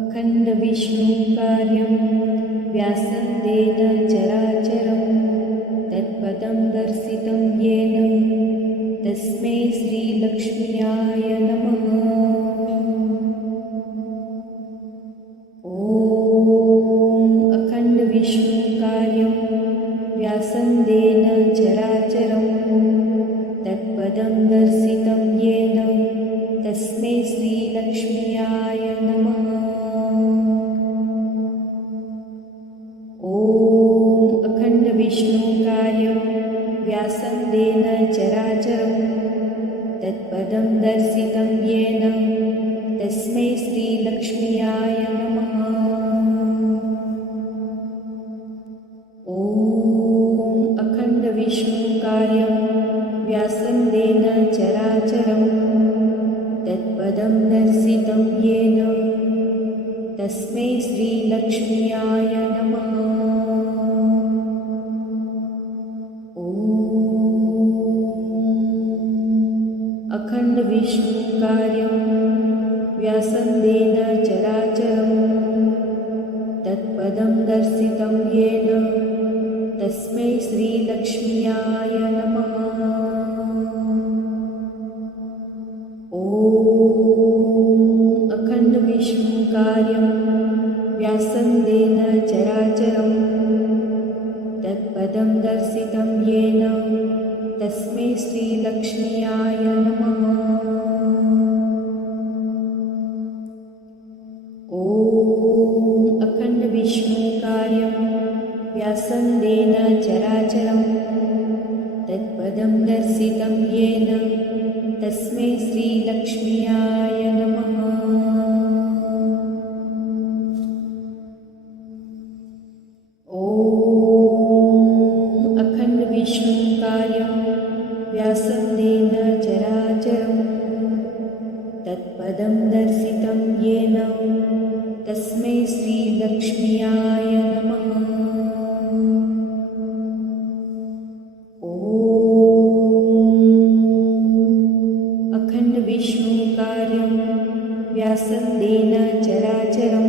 अखण्डविष्णुकार्यं व्यासं तेन चराचरं तत्पदं दर्शितं येन तस्मै श्रीलक्ष्म्याय नमः। अखण्डविष्णुकार्यं व्यासं तेन चराचरं तत्पदं दर्शितं येन तस्मै श्रीलक्ष्म्याय नमः। अखण्डविष्णुकार्यं व्यासं तेन चराचरं तत्पदं दर्शितं येन तस्मै श्रीलक्ष्म्याय नमः। अखण्डविष्णुकार्यं व्यासं तेन चराचरं तत्पदं दर्शितं येन तस्मै श्रीलक्ष्म्याय नमः। अखण्डविष्णुकार्यं व्यासं तेन चराचरं तत्पदं दर्शितं येन तस्मै श्रीलक्ष्म्याय नमः। अखण्डविष्णुकार्यं व्यासं तेन चराचरं तत्पदं दर्शितं येन तस्मै श्रीलक्ष्म्याय नमः। अखण्डविष्णुकार्यं व्यासं तेन चराचरं तत्पदं दर्शितं येन तस्मै श्रीलक्ष्म्याय नमः। अखण्डविष्णुकार्यं व्यासं तेन चराचरं तत्पदं दर्शितं येन तस्मै श्रीलक्ष्म्याय नमः। अखण्डविष्णुकार्यं व्यासं तेन चराचरं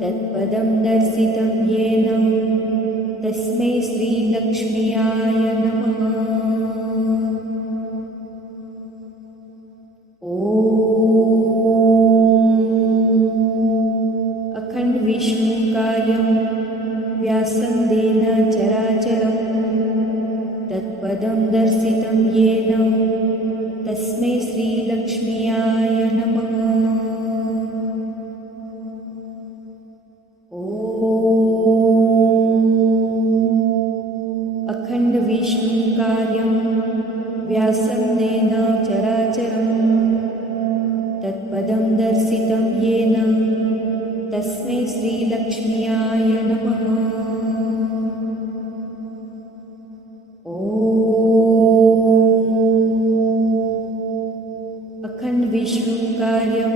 तत्पदं दर्शितं येन तस्मै श्रीलक्ष्म्याय नमः। अखण्डविष्णुकार्यं व्यासं तेन चराचरं तत्पदं दर्शितं येन तस्मै श्रीलक्ष्म्याय नमः। अखण्डविष्णुकार्यं व्यासं तेन चराचरं तत्पदं दर्शितं येन तस्मै श्रीलक्ष्म्याय नमः। अखण्डविष्णुकार्यं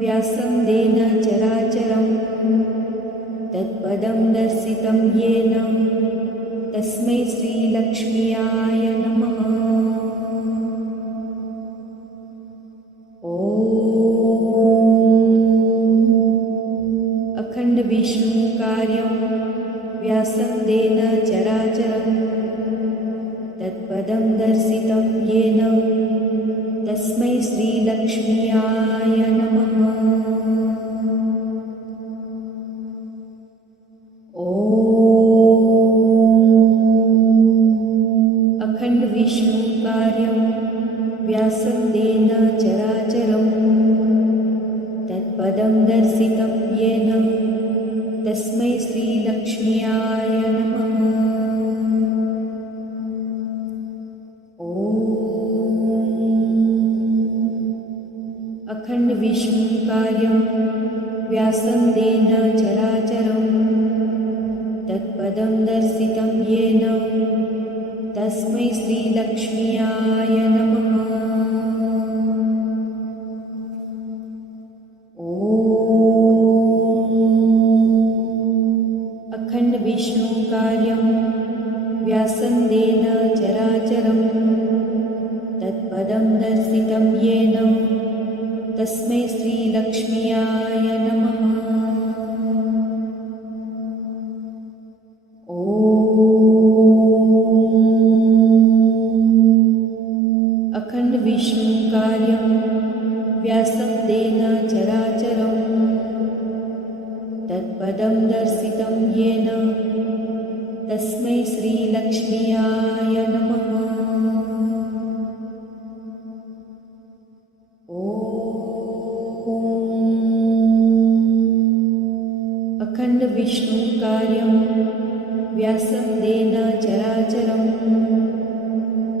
व्यासं तेन चराचरं तत्पदं दर्शितं येन तस्मै श्रीलक्ष्म्याय नमः। अखण्डविष्णुकार्यं व्यासं तेन चराचरं तत्पदं दर्शितं येन तस्मै श्रीलक्ष्म्याय नमः। अखण्डविष्णुकार्यं व्यासं तेन चराचरं तत्पदं दर्शितं येन तस्मै श्रीलक्ष्म्याय नमः। अखण्डविष्णुकार्यं व्यासं तेन चराचरं तत्पदं दर्शितं येन तस्मै श्रीलक्ष्म्याय नमः। अखण्डविष्णुकार्यं व्यासं तेन चराचरं तत्पदं दर्शितं येन तस्मै श्रीलक्ष्म्याय नमः। अखण्डविष्णुकार्यं व्यासं तेन चराचरं तत्पदं दर्शितं येन तस्मै श्रीलक्ष्म्याय नमः। अखण्डविष्णुकार्यं व्यासं तेन चराचरं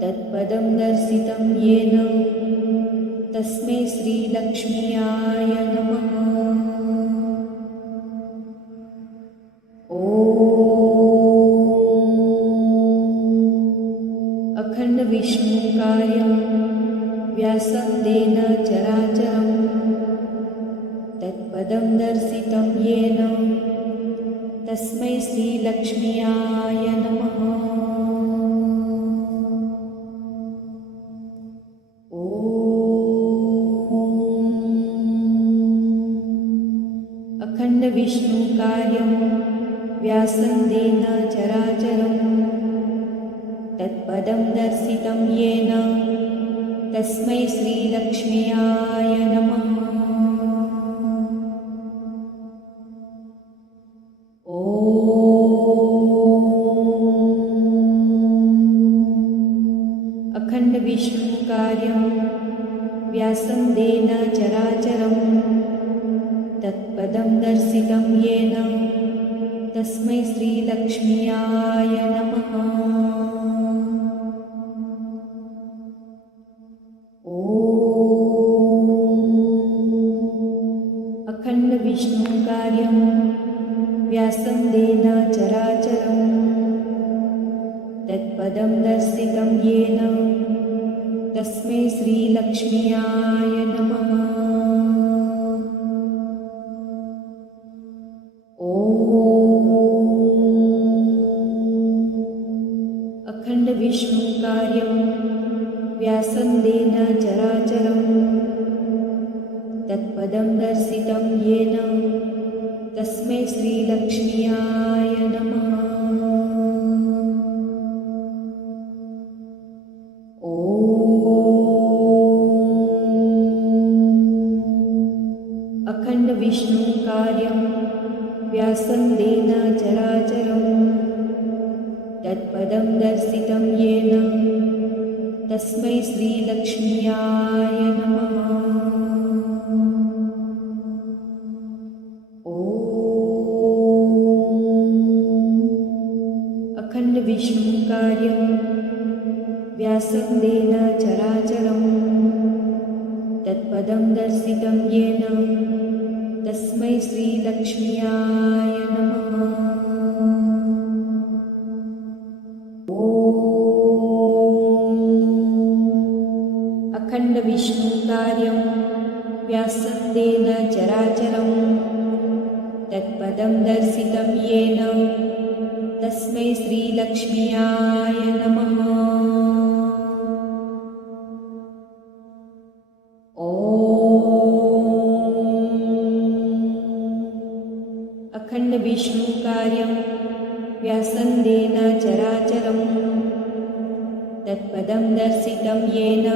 तत्पदं दर्शितं येन तस्मै श्रीलक्ष्म्याय नमः। अखण्डविष्णुकार्यं व्यासं तेन चराचरं तत्पदं दर्शितं येन तस्मै श्रीलक्ष्म्याय नमः। अखण्डविष्णुकार्यं व्यासं तेन चराचरं तत्पदं दर्शितं येन तस्मै श्रीलक्ष्म्याय नमः। अखण्डविष्णुकार्यं व्यासं तेन चराचरं तत्पदं दर्शितं येन तस्मै श्रीलक्ष्म्याय नमः। अखण्डविष्णुकार्यं व्यासं तेन चराचरं तत्पदं दर्शितं येन तस्मै श्रीलक्ष्म्याय नमः। अखण्डविष्णुकार्यं व्यासं तेन चराचरं तत्पदं दर्शितं येन तस्मै श्रीलक्ष्म्याय नमः। अखण्डविष्णुकार्यं व्यासं तेन चराचरं तत्पदं दर्शितं येन तस्मै श्रीलक्ष्म्याय नमः। अखण्डविष्णुकार्यं व्यासं तेन चराचरं तत्पदं दर्शितं येन तस्मै श्रीलक्ष्म्याय नमः। अखण्डविष्णुकार्यं व्यासं तेन चराचरं तत्पदं दर्शितं येन तस्मै श्रीलक्ष्म्याय नमः। अखण्डविष्णुकार्यं व्यासं तेन चराचरं तत्पदं दर्शितं येन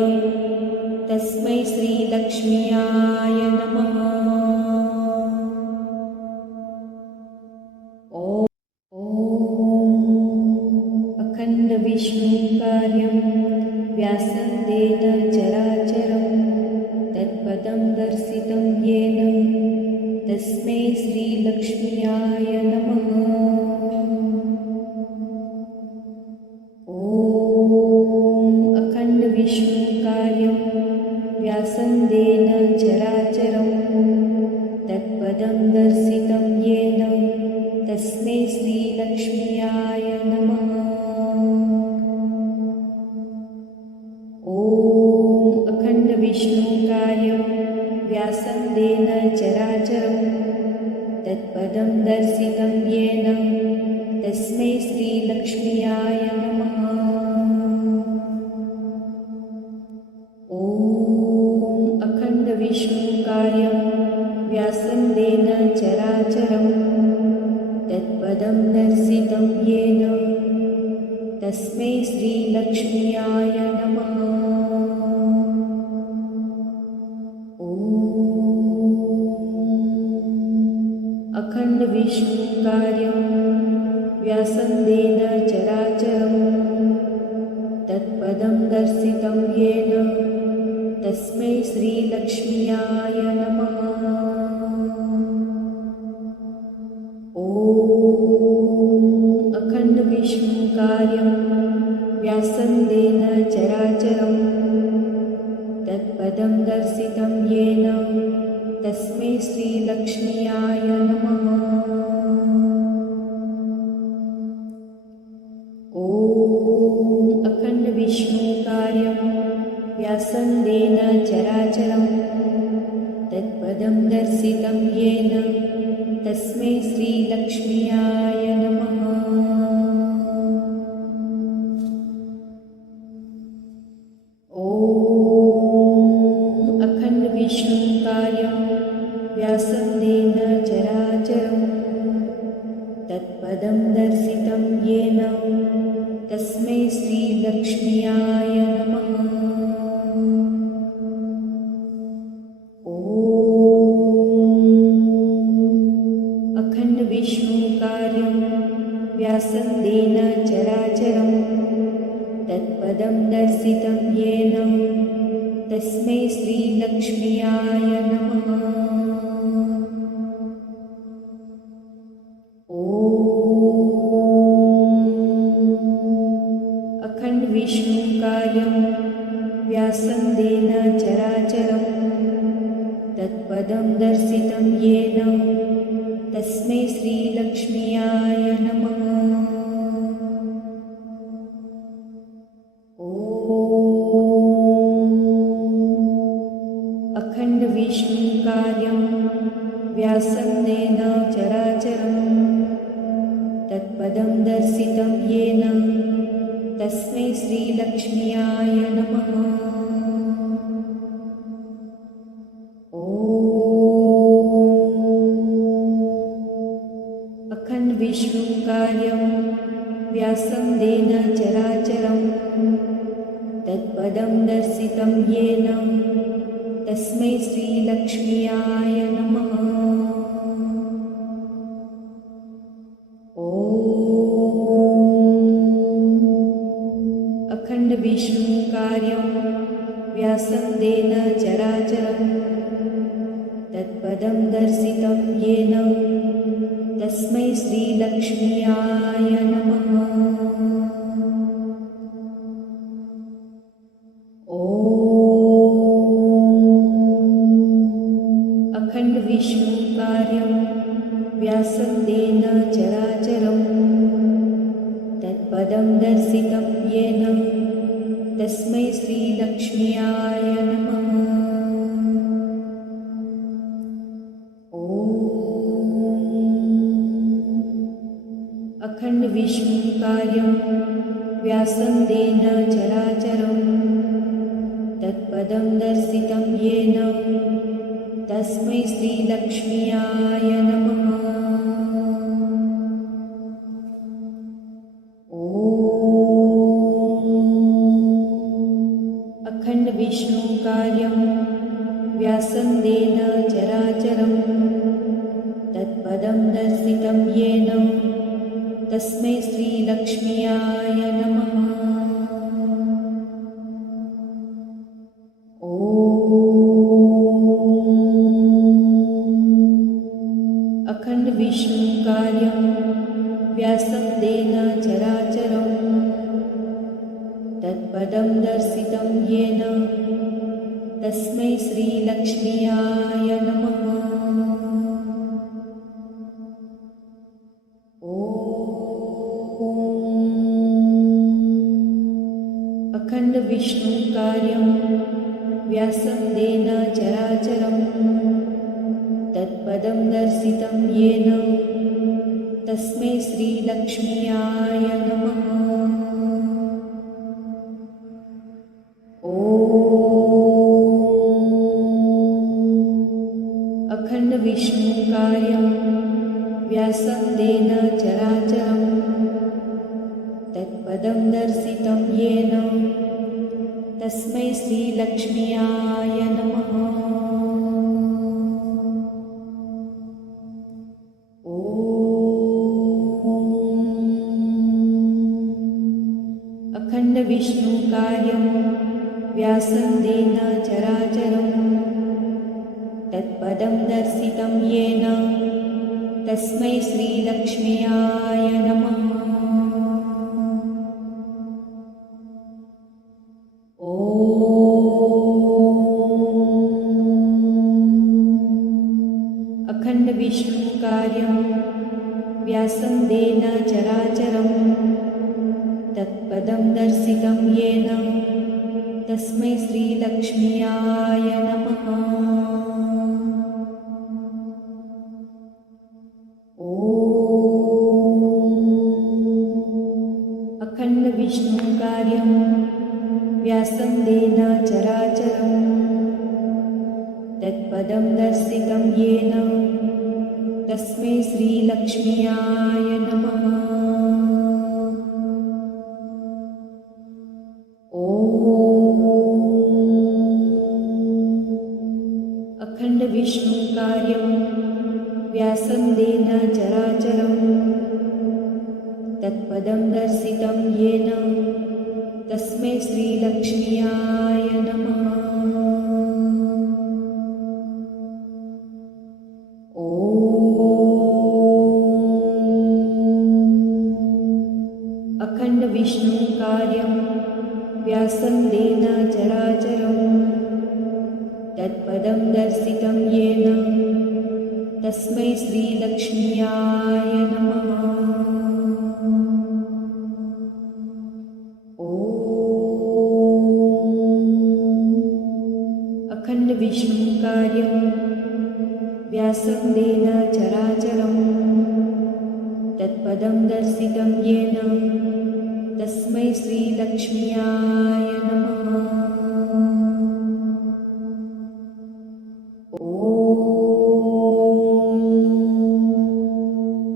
तस्मै श्रीलक्ष्म्याय नमः। अखण्डविष्णुकार्यं व्यासं तेन चराचरं तत्पदं दर्शितं येन तस्मै श्रीलक्ष्म्याय नमः। अखण्डविष्णुकार्यं व्यासं तेन चराचरं तत्पदं दर्शितं येन तस्मै श्रीलक्ष्म्याय नमः। अखण्डविष्णुकार्यं व्यासं तेन चराचरं तत्पदं दर्शितं येन तस्मै श्रीलक्ष्म्याय नमः। अखण्डविष्णुकार्यं विष्णुकार्यं व्यासन्देन चराचरं तत्पदं दर्शितं येन तस्मै श्रीलक्ष्म्याय नमः। अखण्डविष्णुकार्यं व्यासन्देन चराचरं तत्पदं दर्शितं येन तस्मै श्रीलक्ष्म्याय नमः। अखण्डविष्णुकार्यं व्यासन्देन चराचरं तत्पदं दर्शितं येन तस्मै श्रीलक्ष्म्याय नमः। अखण्डविष्णुकार्यं व्यासन्देन चराचरं तत्पदं दर्शितं येन तस्मै श्रीलक्ष्म्याय नमः। अखण्डविष्णुकार्यं व्यासन्देन चराचरं तत्पदं दर्शितं येन तस्मै श्रीलक्ष्म्याय नमः। अखण्डविष्णुकार्यं व्यासन्देन चराचरं तत्पदं दर्शितं येन तस्मै श्रीलक्ष्म्याय नमः। अखण्डविष्णुकार्यं व्यासन्देन चराचरं तत्पदं दर्शितं येन तस्मै श्रीलक्ष्म्याय नमः। अखण्डविष्णुकार्यं व्यासन्देन चराचरं तत्पदं दर्शितं येन तस्मै श्रीलक्ष्म्याय नमः। अखण्डविष्णुकार्यं व्यासन्देन चराचरं तत्पदं दर्शितं येन तस्मै श्रीलक्ष्म्याय नमः। अखण्डविष्णुकार्यं व्यासन्देन चराचरं तत्पदं दर्शितं येन तस्मै श्रीलक्ष्म्याय नमः। अखण्डविष्णुकार्यं व्यासन्देन चराचरं तत्पदं दर्शितं येन तस्मै श्रीलक्ष्म्याय नमः। अखण्डविष्णुकार्यं व्यासन्देन चराचरं तत्पदं दर्शितं येन तस्मै श्रीलक्ष्म्याय नमः। अखण्डविष्णुकार्यं व्यासन्देन चराचरं तत्पदं दर्शितं येन तस्मै श्रीलक्ष्म्याय नमः। अखण्डविष्णुकार्यं व्यासन्देन चराचरं तत्पदं दर्शितं येन तस्मै श्रीलक्ष्म्याय नमः। अखण्डविष्णुकार्यं व्यासन्देन चराचरं तत्पदं दर्शितं येन तस्मै श्रीलक्ष्म्याय नमः। अखण्डविष्णुकार्यं व्यासं तेन चराचरं तत्पदं दर्शितं येन तस्मै श्रीलक्ष्म्याय नमः। अखण्डविष्णुकार्यं व्यासं तेन चराचरं तत्पदं दर्शितं येन तस्मै श्रीलक्ष्म्याय नमः। अखण्डविष्णुकार्यं व्यासं तेन चराचरं तत्पदं दर्शितं येन तस्मै श्रीलक्ष्म्याय नमः। अखण्डविष्णुकार्यं व्यासं तेन चराचरं तत्पदं दर्शितं येन तस्मै श्रीलक्ष्म्याय नमः। अखण्डविष्णुकार्यं व्यासं तेन चराचरं तत्पदं दर्शितं येन तस्मै श्रीलक्ष्म्याय नमः। अखण्डविष्णुकार्यं व्यासं तेन चराचरं तत्पदं दर्शितं येन तस्मै श्रीलक्ष्म्याय नमः। अखण्डविष्णुकार्यं व्यासं तेन चराचरं तत्पदं दर्शितं येन तस्मै श्रीलक्ष्म्याय नमः।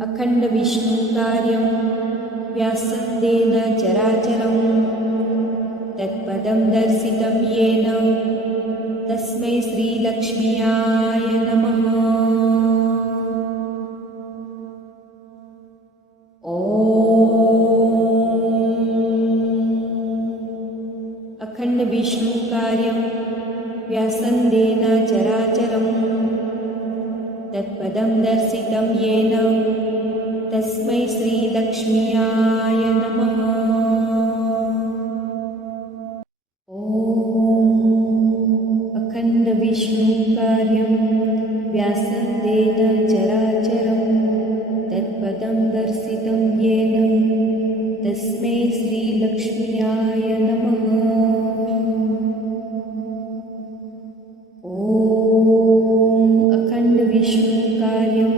अखण्डविष्णुकार्यं व्यासं तेन चराचरं तत्पदं दर्शितं येन तस्मै श्रीलक्ष्म्याय नमः। अखण्डविष्णुकार्यं व्यासं तेन चराचरं तत्पदं दर्शितं येन तस्मै श्रीलक्ष्म्याय नमः। अखण्डविष्णुकार्यं व्यासं तेन चराचरं तत्पदं दर्शितं येन तस्मै श्रीलक्ष्म्याय नमः। अखण्डविष्णुकार्यं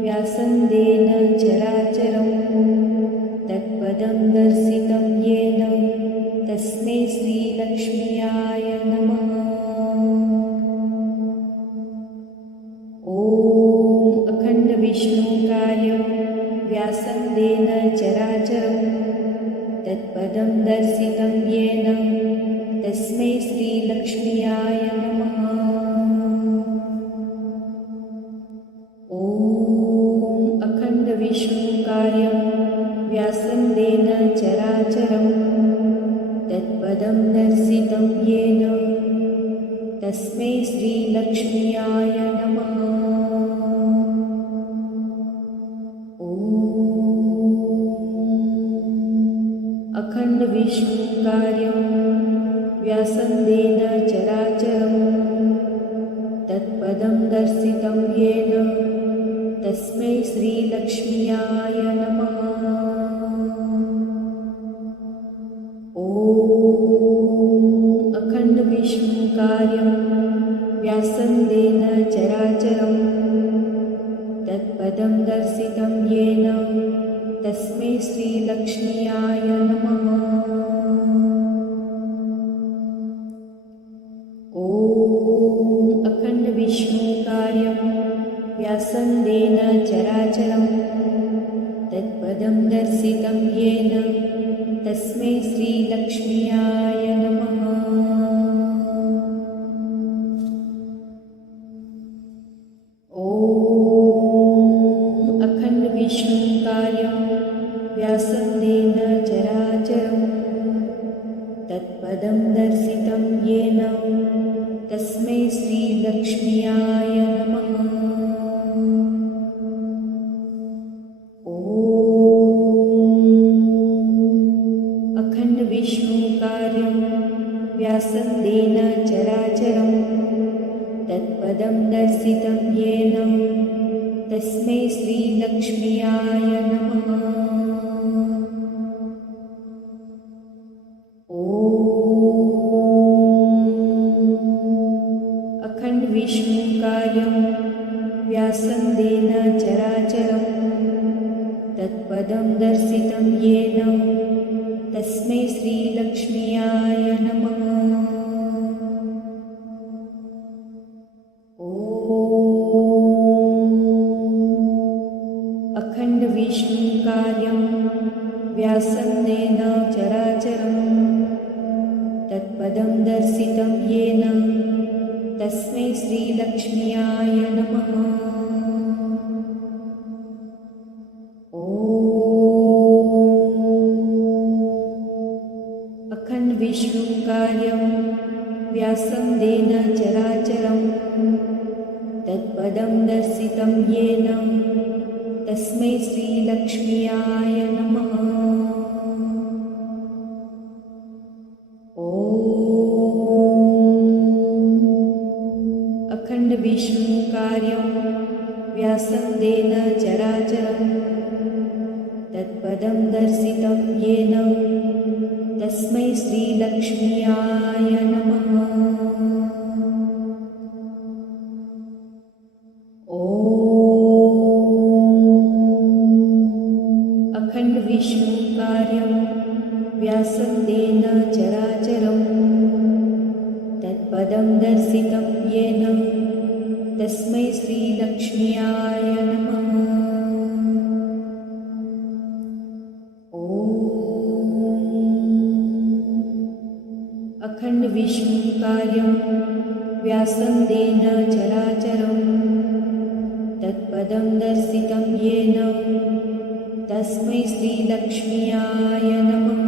व्यासं तेन चराचरं तत्पदं दर्शितं येन तस्मै श्रीलक्ष्म्याय नमः। अखण्डविष्णुकार्यं व्यासं तेन चराचरं तत्पदं दर्शितं येन तस्मै श्रीलक्ष्म्याय नमः। अखण्डविष्णुकार्यं व्यासं तेन चराचरं तत्पदं दर्शितं येन तस्मै श्रीलक्ष्म्याय नमः। अखण्डविष्णुकार्यं व्यासं तेन चराचरं तत्पदं दर्शितं येन तस्मै श्रीलक्ष्म्याय नमः। अखण्डविष्णुकार्यं व्यासं तेन चराचरं तत्पदं दर्शितं येन तस्मै श्रीलक्ष्म्याय नमः। अखण्डविष्णुकार्यं चराचरं तत्पदं दर्शितं येन तस्मै श्रीलक्ष्म्याय नमः। ॐ अखण्डविष्णुकार्यं व्यासं येन चराचरं तत्पदं दर्शितं येन तस्मै श्रीलक्ष्म्याय नमः। अखण्डविष्णुकार्यं व्यासं येन चराचरं तत्पदं दर्शितं येन तस्मै श्रीलक्ष्म्याय नमः। अखण्डविष्णुकार्यं व्यासं येन चराचरं तत्पदं दर्शितं येन तस्मै श्रीलक्ष्म्याय नमः। अखण्डविष्णुकार्यं व्यासं येन चराचरं तत्पदं दर्शितं येन तस्मै श्रीलक्ष्म्याय नमः। अखण्डविष्णुकार्यं व्यासं येन चराचरं तत्पदं दर्शितं येन तस्मै श्रीलक्ष्म्याय नमः। अखण्डविष्णुकार्यं व्यासं येन चराचरं तत्पदं दर्शितं येन तस्मै श्रीलक्ष्म्याय नमः। अखण्डविष्णुकार्यं व्यासं येन चराचरं तत्पदं दर्शितं येन तस्मै श्रीलक्ष्म्याय नमः। अखण्डविष्णुकार्यं व्यासं येन चराचरं तत्पदं दर्शितं येन तस्मै श्रीलक्ष्म्याय नमः।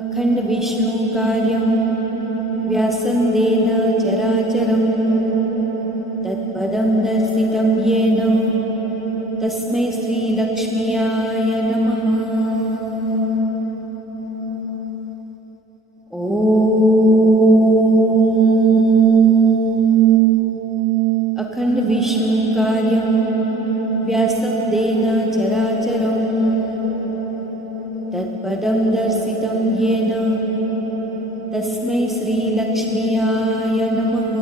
अखण्डविष्णुकार्यं व्यासं येन चराचरं तत्पदं दर्शितं येन तस्मै श्रीलक्ष्म्याय नमः। अखण्डविष्णुकार्यं व्यासं येन चराचरं तत्पदं दर्शितं येन तस्मै श्रीलक्ष्म्याय नमः।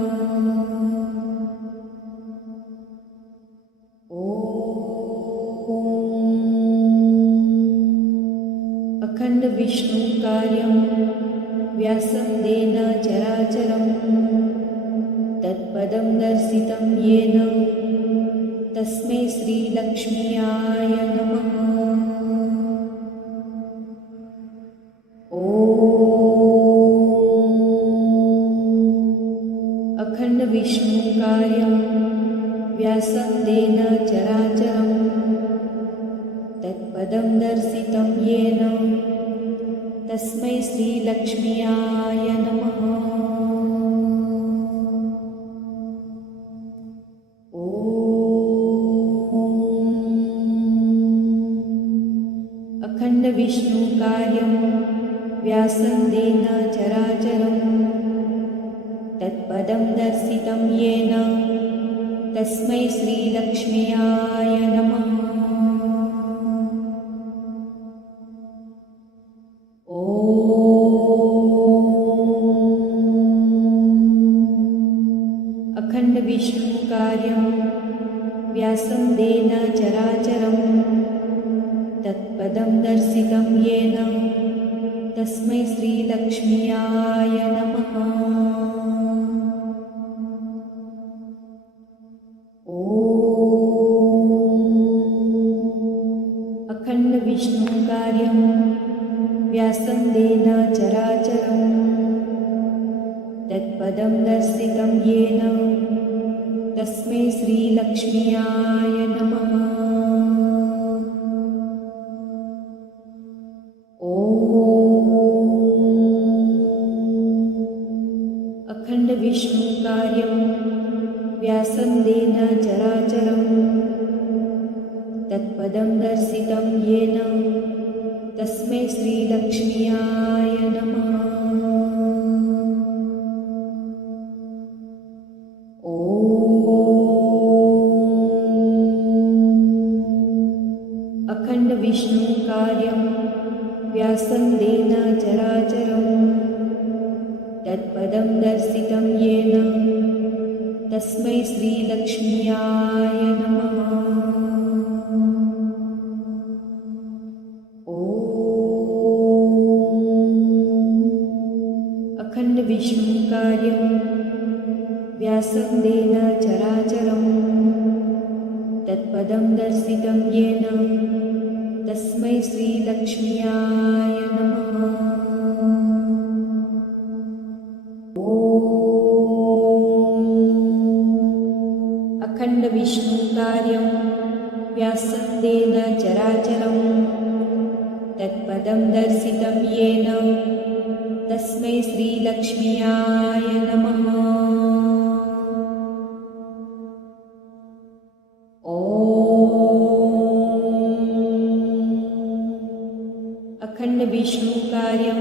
अखण्डविष्णुकार्यं व्यासं येन चराचरं तत्पदं दर्शितं येन तस्मै श्रीलक्ष्म्याय नमः। अखण्डविष्णुकार्यं व्यासं येन चराचरं तत्पदं दर्शितं येन तस्मै श्रीलक्ष्म्याय नमः। अखण्डविष्णुकार्यं व्यासं येन चराचरं तत्पदं दर्शितं येन तस्मै श्रीलक्ष्म्याय नमः। अखण्डविष्णुकार्यं व्यासं येन चराचरं तत्पदं दर्शितं येन तस्मै श्रीलक्ष्म्याय नमः। अखण्डविष्णुकार्यं व्यासन्देन चराचरं तत्पदं दर्शितं येन तस्मै श्रीलक्ष्म्याय नमः। अखण्डविष्णुकार्यं व्यासन्देन चराचरं तत्पदं दर्शितं येन तस्मै श्रीलक्ष्म्याय नमः। अखण्डविष्णुकार्यं व्यासन्देन चराचरं तत्पदं दर्शितं येन तस्मै श्रीलक्ष्म्याय नमः। अखण्डविष्णुकार्यं व्यासन्देन चराचरं तत्पदं दर्शितं येन तस्मै श्रीलक्ष्म्याय नमः। अखण्डविष्णुकार्यं व्यासन्देन चराचरं तत्पदं दर्शितं येन तस्मै श्रीलक्ष्म्याय नमः। अखण्डविष्णुकार्यं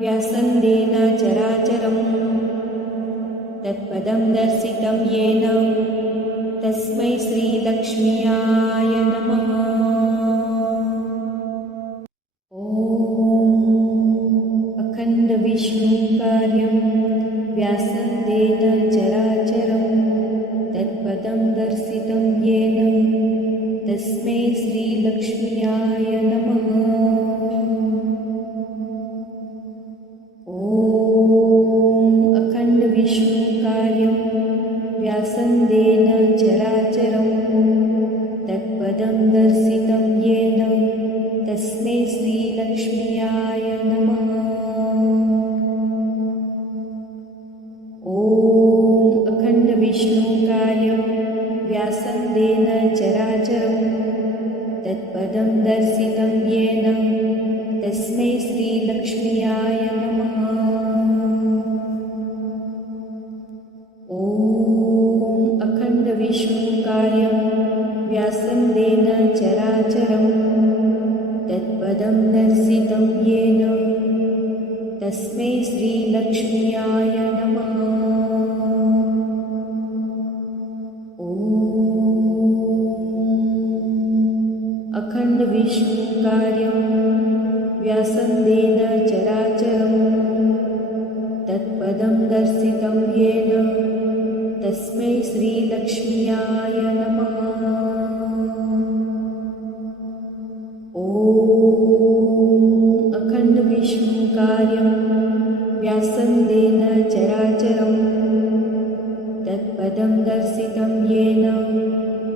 व्यासन्देन चराचरं तत्पदं दर्शितं येन तस्मै श्रीलक्ष्म्याय नमः। अखण्डविष्णुकार्यं व्यासन्देन चराचरं तत्पदं दर्शितं येन तस्मै श्रीलक्ष्म्याय नमः। अखण्डविष्णुकार्यं व्यासन्देन चराचरं तत्पदं दर्शितं येन तस्मै श्रीलक्ष्म्याय नमः। अखण्डविष्णुकार्यं व्यासन्देन चराचरं तत्पदं दर्शितं येन तस्मै श्रीलक्ष्म्याय नमः। अखण्डविष्णुकार्यं व्यासन्देन चराचरं तत्पदं दर्शितं येन तस्मै श्रीलक्ष्म्याय नमः। अखण्डविष्णुकार्यं व्यासन्देन चराचरं तत्पदं दर्शितं येन तस्मै श्रीलक्ष्म्याय नमः। अखण्डविष्णुकार्यं व्यासन्देन चराचरं तत्पदं दर्शितं येन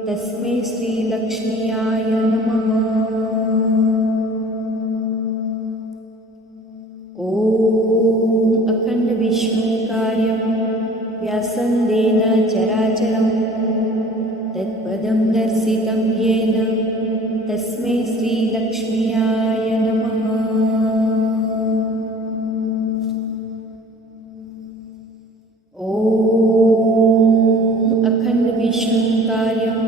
तस्मै श्रीलक्ष्म्याय नमः। अखण्डविष्णुकार्यं व्यासन्देन चराचरं तत्पदं दर्शितं येन तस्मै श्रीलक्ष्म्याय नमः। अखण्डविष्णुकार्यं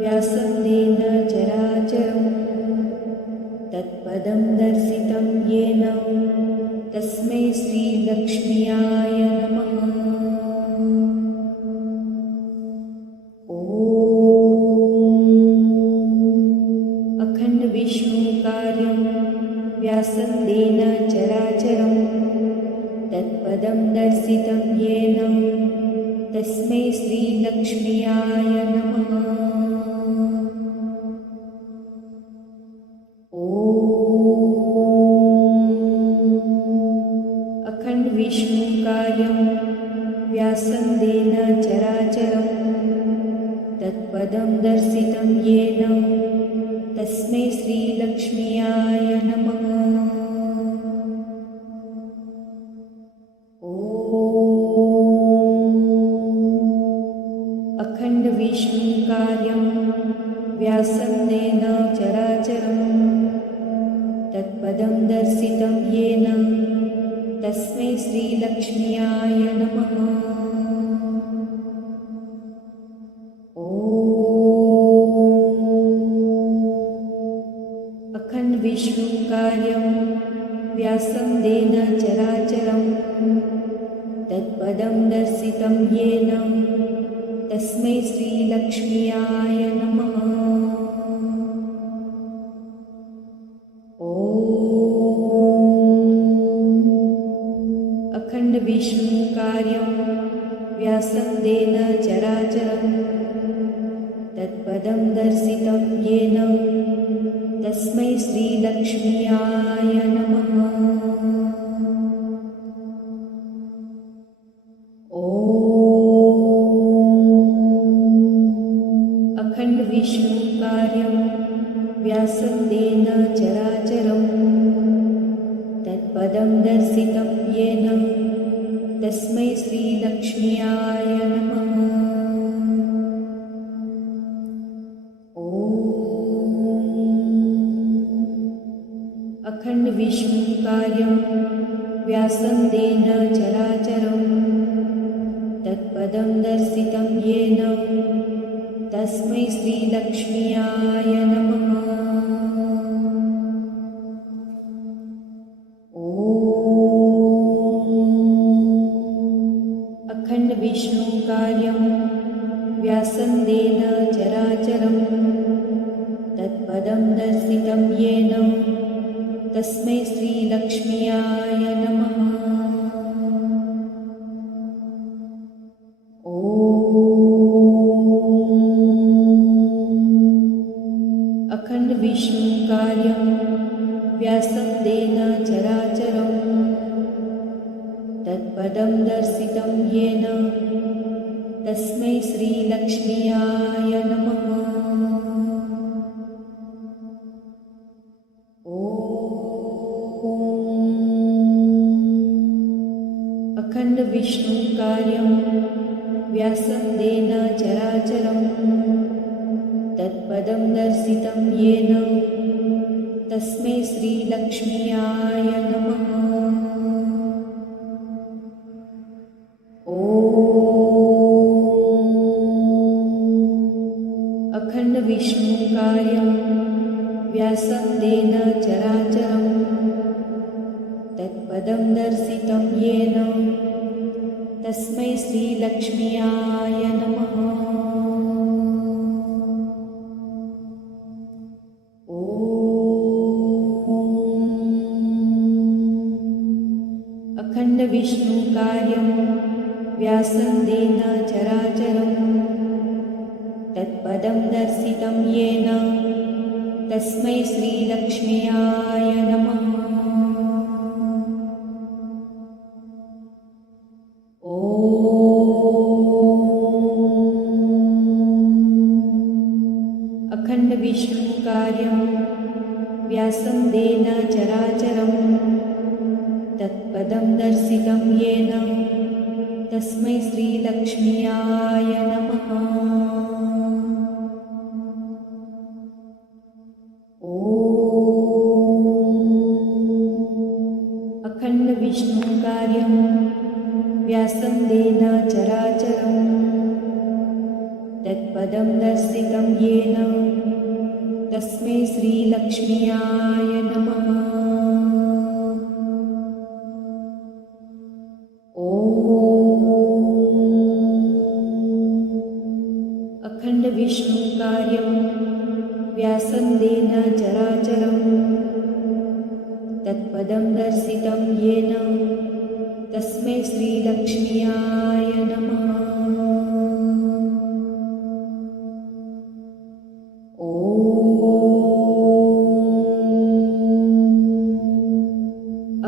व्यासन्देन चराचरं तत्पदं दर्शितं येन तस्मै श्रीलक्ष्म्याय नमः। अखण्डविष्णुकार्यं व्यासन्देन चराचरं तत्पदं दर्शितं येन तस्मै श्रीलक्ष्म्याय नमः। अखण्डविष्णुकार्यं व्यासन्देन चराचरं तत्पदं दर्शितं येन तस्मै श्रीलक्ष्म्याय नमः। अखण्डविष्णुकार्यं व्यासन्देन चराचरं तत्पदं दर्शितं येन तस्मै श्रीलक्ष्म्याय नमः। अखण्डविष्णुकार्यं व्यासन्देन चराचरं तत्पदं दर्शितं येन तस्मै श्रीलक्ष्म्याय नमः। अखण्डविष्णुकार्यं व्यासन्देन चराचरं तत्पदं दर्शितं येन तस्मै श्रीलक्ष्म्याय नमः। अखण्डविष्णुकार्यं व्यासन्देन चराचरं तत्पदं दर्शितं येन तस्मै श्रीलक्ष्म्याय नमः। अखण्डविष्णुकार्यं व्यासन्देन चराचरं तत्पदं दर्शितं येन तस्मै श्रीलक्ष्म्याय नमः। अखण्डविष्णुकार्यं व्यासन्देन चराचरं तत्पदं दर्शितं येन तस्मै श्रीलक्ष्म्याय नमः। अखण्डविष्णुकार्यं व्यासन्देन चराचरं तत्पदं दर्शितं येन तस्मै श्रीलक्ष्म्याय नमः। अखण्डविष्णुकार्यं व्यासन्देन चराचरं तत्पदं दर्शितं येन तस्मै श्रीलक्ष्म्याय नमः। अखण्डविष्णुकार्यं व्यासन्देन चराचरं तत्पदं दर्शितं येन तस्मै श्रीलक्ष्म्याय नमः। अखण्डविष्णुकार्यं व्यासन्देन चराचरं तत्पदं दर्शितं येन तस्मै श्रीलक्ष्म्याय नमः। अखण्डविष्णुकार्यं व्यासन्देन चराचरं तत्पदं दर्शितं येन तस्मै श्रीलक्ष्म्याय नमः। अखण्डविष्णुकार्यं व्यासन्देन चराचरं तत्पदं दर्शितं येन तस्मै श्रीलक्ष्म्याय नमः। अखण्डविष्णुकार्यं व्यासन्देन चराचरं तत्पदं दर्शितं येन तस्मै श्रीलक्ष्म्याय नमः।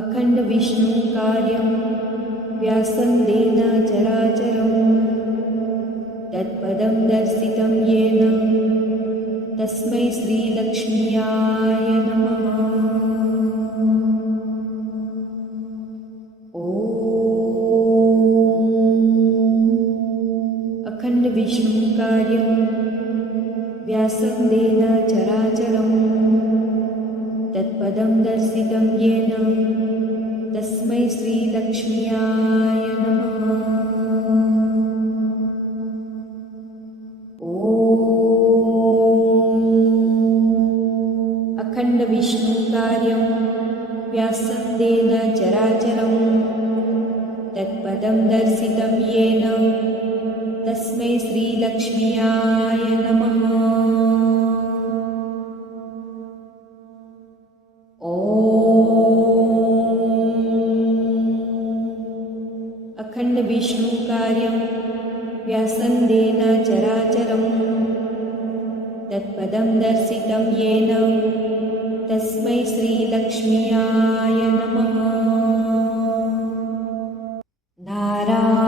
अखण्डविष्णुकार्यं व्यासन्देन चराचरं तत्पदं दर्शितं येन तस्मै श्रीलक्ष्म्याय नमः। अखण्डविष्णुकार्यं व्यासन्देन चराचरं तत्पदं दर्शितं येन तस्मै श्रीलक्ष्म्याय नमः। अखण्डविष्णुकार्यं व्यासन्देन चराचरं तत्पदं दर्शितं येन तस्मै श्रीलक्ष्म्याय नमः। अखण्डविष्णुकार्यं व्यासन्देन चराचरं तत्पदं दर्शितं येन तस्मै श्रीलक्ष्म्याय नमः। नारायण